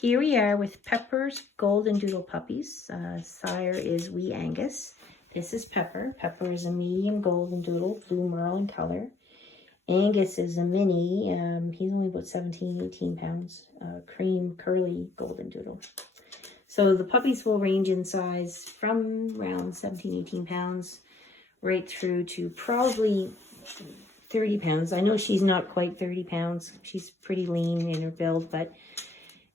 Here we are with Pepper's goldendoodle puppies. Sire is Wee Angus. This is Pepper. Pepper is a medium goldendoodle, blue merle in color. Angus is a mini. He's only about 17, 18 pounds. Cream curly goldendoodle. So the puppies will range in size from around 17, 18 pounds right through to probably 30 pounds. I know she's not quite 30 pounds. She's pretty lean in her build, but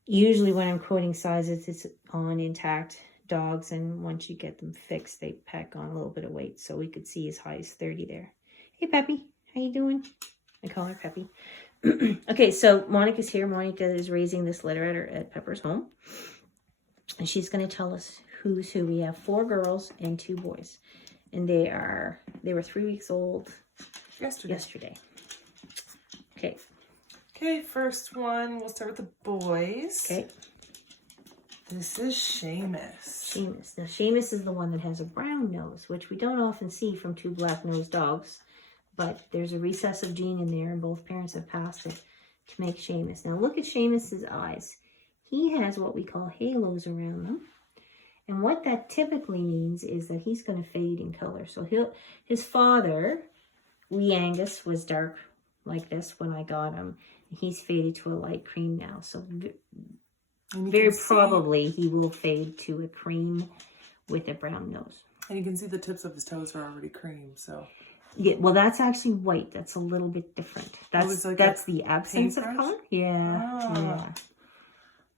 usually when I'm quoting sizes, it's on intact dogs, and once you get them fixed, they pack on a little bit of weight. So we could see as high as 30 there. Hey, Peppy, how you doing? I call her Peppy. Okay, so Monica's here. Monica is raising this litter at Pepper's home. And she's going to tell us who's who. We have 4 girls and 2 boys. And they were 3 weeks old yesterday. Okay. Okay, first one, we'll start with the boys. Okay. This is Sheamus. Sheamus. Now, Sheamus is the one that has a brown nose, which we don't often see from 2 black-nosed dogs. But there's a recessive gene in there, and both parents have passed it to make Sheamus. Now, look at Sheamus's eyes. He has what we call halos around them. And what that typically means is that he's going to fade in color. So his father, Wee Angus, was dark like this when I got him. He's faded to a light cream now. So very probably he will fade to a cream with a brown nose. And you can see the tips of his toes are already cream, so. Yeah, well, that's actually white. That's a little bit different. That's like that's the absence of paintbrush? color. Yeah. Ah. Yeah.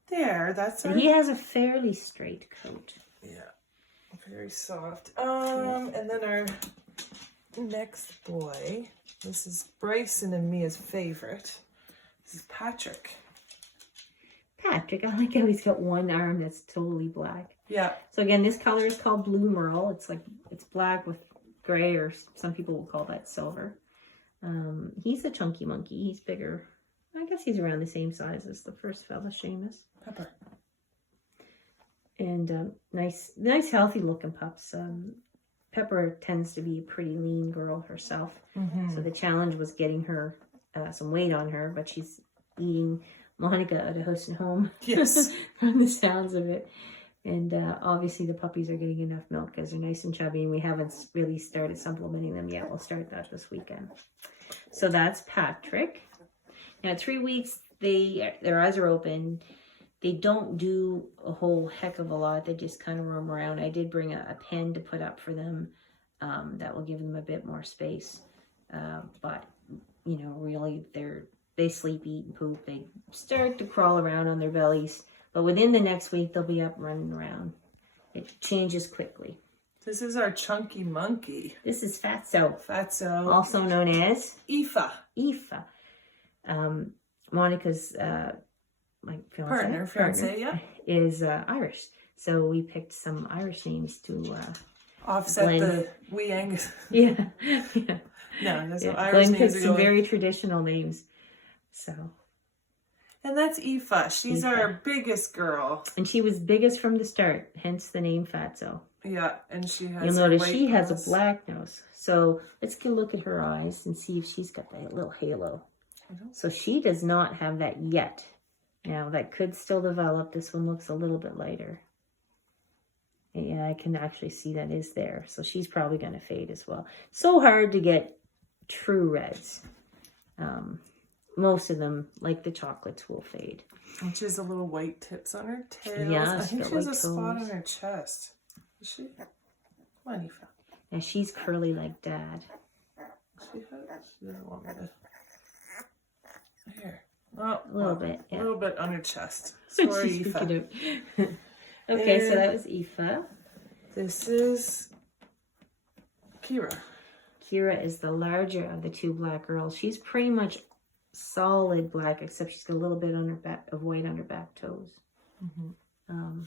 There, that's our... He has a fairly straight coat. Yeah, very soft. And then our next boy, this is Bryson and Mia's favorite. This is Patrick. Patrick, I like how he's got one arm that's totally black. Yeah. So again, this color is called Blue Merle. It's black with gray, or some people will call that silver. He's a chunky monkey. He's bigger. I guess he's around the same size as the first fella, Sheamus. Pepper. And nice healthy looking pups. Pepper tends to be a pretty lean girl herself. Mm-hmm. So the challenge was getting her some weight on her, but she's eating Monica at a host and home. Yes. From the sounds of it. And obviously the puppies are getting enough milk because they're nice and chubby, and we haven't really started supplementing them yet. We'll start that this weekend. So that's Patrick. Now at 3 weeks, their eyes are open. They don't do a whole heck of a lot. They just kind of roam around. I did bring a pen to put up for them. That will give them a bit more space. But, you know, really, they sleep, eat, and poop. They start to crawl around on their bellies. But within the next week, they'll be up running around. It changes quickly. This is our chunky monkey. This is Fatso. Fatso. Also known as Aoife. Aoife. Monica's my fiance, yeah, is Irish. So we picked some Irish names to offset blend. the Wee Angus. Yeah. No, that's what Glenn Irish names picked are some going. very traditional names. So. And that's Aoife. She's Aoife. our biggest girl. And she was biggest from the start, hence the name Fatso. Yeah, and she has. You'll notice white she has nose. a black nose. So let's get a look at her eyes and see if she's got that little halo. So she does not have that yet. Now that could still develop. This one looks a little bit lighter. Yeah, I can actually see that is there. So she's probably going to fade as well. So hard to get true reds. Most of them, like the chocolates, will fade. And she has a little white tips on her tail. Yeah, I think got she has a white spot toes. on her chest. Is she? Come on, Aoife. And she's curly like Dad. She doesn't want me to. Here. Oh, A little bit, yeah. A little bit on her chest. Sorry, She's Aoife. freaking out. Okay, so that was Aoife. This is Kira. Kira is the larger of the 2 black girls. She's pretty much solid black, except she's got a little bit on her back of white on her back toes. Mm-hmm.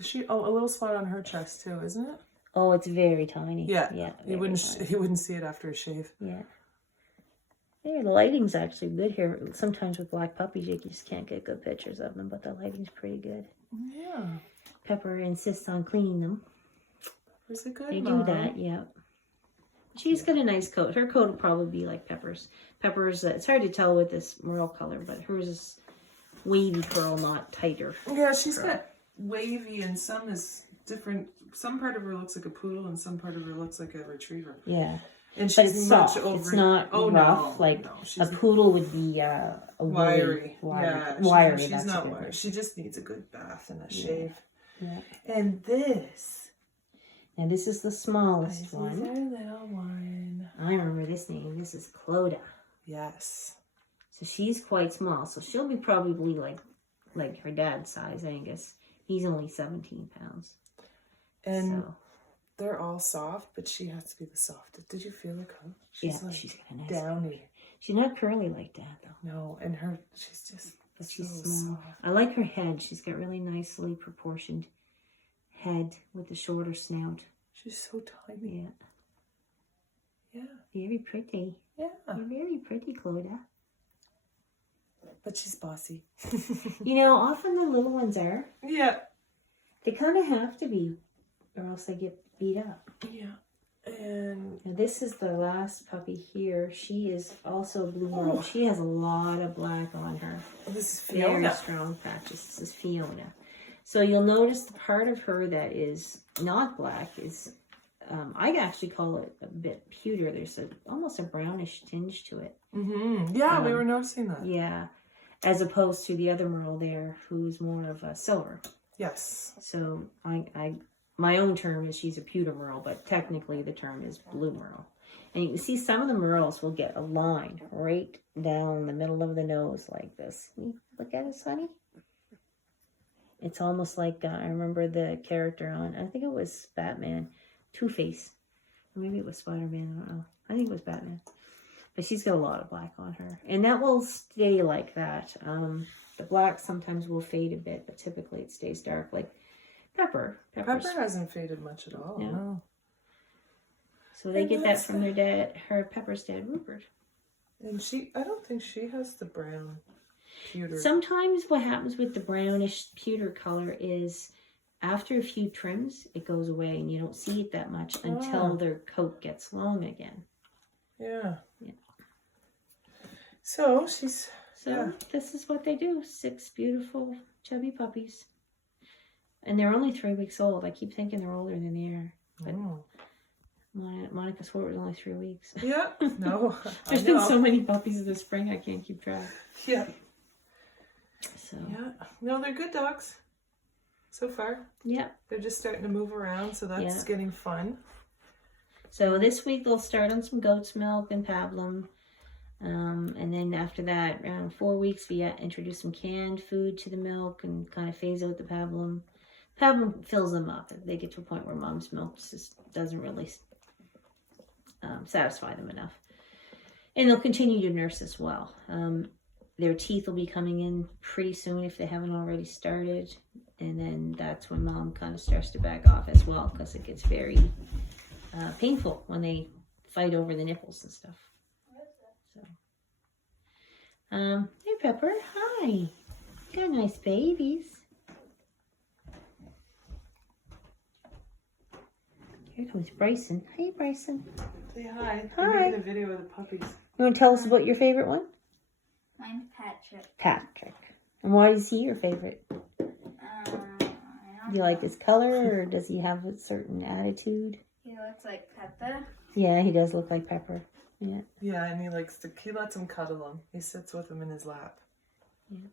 She a little spot on her chest too, isn't it? Oh, it's very tiny. Yeah. Yeah. You wouldn't see it after a shave. Yeah. There, the lighting's actually good here. Sometimes with black puppies, you just can't get good pictures of them, but the lighting's pretty good. Yeah. Pepper insists on cleaning them. Pepper's a good They mom. do that, yeah. She's got a nice coat. Her coat will probably be like Pepper's. Pepper's, it's hard to tell with this merle color, but hers is wavy curl, not tighter. Yeah, she's curl. got wavy and some is different. Some part of her looks like a poodle and some part of her looks like a retriever. Yeah. And But she's it's much soft. over. It's not rough. Like a poodle would be a wiry. Yeah, She's wiry. She's not wiry. She just needs a good bath and a shave. Yeah. And this. And this is the smallest This one. is our little one. I remember this name. This is Cloda. Yes. So she's quite small. So she'll be probably like her dad's size, Angus. He's only 17 pounds. And so. they're all soft, but she has to be the softest. Did you feel like her? She's like she's got a nice downy. She's not curly like Dad though. No, and she's just But she's so small. soft. I like her head. She's got really nicely proportioned head with a shorter snout. She's so tiny. Yeah. Yeah. Very pretty. Yeah. You're very pretty, Cloda. But she's bossy. You know, often the little ones are. Yeah. They kind of have to be, or else they get beat up. Yeah. And Now this is the last puppy here. She is also blue merle. She has a lot of black on her. this is Very Fiona. strong practice. This is Fiona. So you'll notice the part of her that is not black is, I actually call it a bit pewter. There's almost a brownish tinge to it. Mm-hmm. Yeah, we were noticing that. Yeah. As opposed to the other merle there, who's more of a silver. Yes. So my own term is she's a pewter merle, but technically the term is blue merle. And you can see some of the merles will get a line right down the middle of the nose like this. Can you look at it, honey? It's almost like, I remember the character on, I think it was Batman, Two-Face. Or maybe it was Spider-Man, I don't know. I think it was Batman. But she's got a lot of black on her. And that will stay like that. The black sometimes will fade a bit, but typically it stays dark. Like Pepper. Pepper hasn't faded much at all. Yeah. No. So they And get that that's from their dad, her Pepper's dad, Rupert. And I don't think she has the brown pewter. Sometimes what happens with the brownish pewter color is after a few trims, it goes away and you don't see it that much until their coat gets long again. Yeah. Yeah. So this is what they do. 6 beautiful chubby puppies. And they're only 3 weeks old. I keep thinking they're older than they are. But Monica swore it was only 3 weeks. Yeah. No. There's been so many puppies this spring, I can't keep track. Yeah. So. Yeah. No, they're good dogs. So far. Yeah. They're just starting to move around, so that's getting fun. So this week they'll start on some goat's milk and pablum. And then after that, around 4 weeks, we introduce some canned food to the milk and kind of phase out the pablum. Pablum fills them up. They get to a point where mom's milk just doesn't really satisfy them enough. And they'll continue to nurse as well. Their teeth will be coming in pretty soon if they haven't already started. And then that's when mom kind of starts to back off as well because it gets very painful when they fight over the nipples and stuff. So, hey Pepper, hi. You got nice babies. Here comes Bryson. Hey Bryson. Say hi. Hi. We're making a video of the puppies. You want to tell us about your favorite one? Mine's Patrick. Patrick. And why is he your favorite? I don't Do you like his color or does he have a certain attitude? He looks like Peppa. Yeah, he does look like Pepper. Yeah. Yeah, and he lets him cuddle him. He sits with him in his lap. Yeah.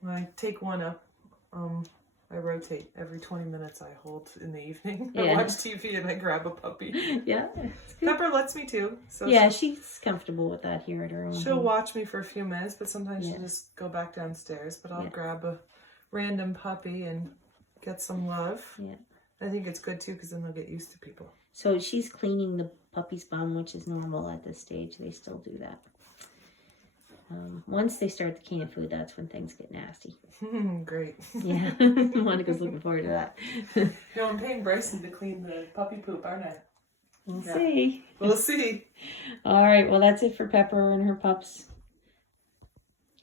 When I take one up, I rotate. Every 20 minutes I hold in the evening. I Yeah. watch TV and I grab a puppy. Yeah. It's good. Pepper lets me too. So Yeah, she's comfortable with that here at her own she'll home. watch me for a few minutes, but sometimes Yeah. she'll just go back downstairs. But I'll Yeah. grab a random puppy and get some love. Yeah. I think it's good too because then they'll get used to people. So she's cleaning the puppy's bum, which is normal at this stage. They still do that. Once they start the canned food, that's when things get nasty. Great. Yeah, Monica's looking forward to that. You know, I'm paying Bryson to clean the puppy poop, aren't I? We'll Yeah. see. We'll see. All right, well, that's it for Pepper and her pups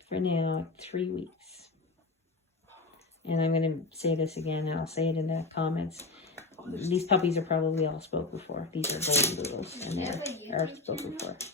for now. 3 weeks. And I'm going to say this again, and I'll say it in the comments. These puppies are probably all spoke before. These are golden doodles, and Do you have a they are YouTube spoken channel? for.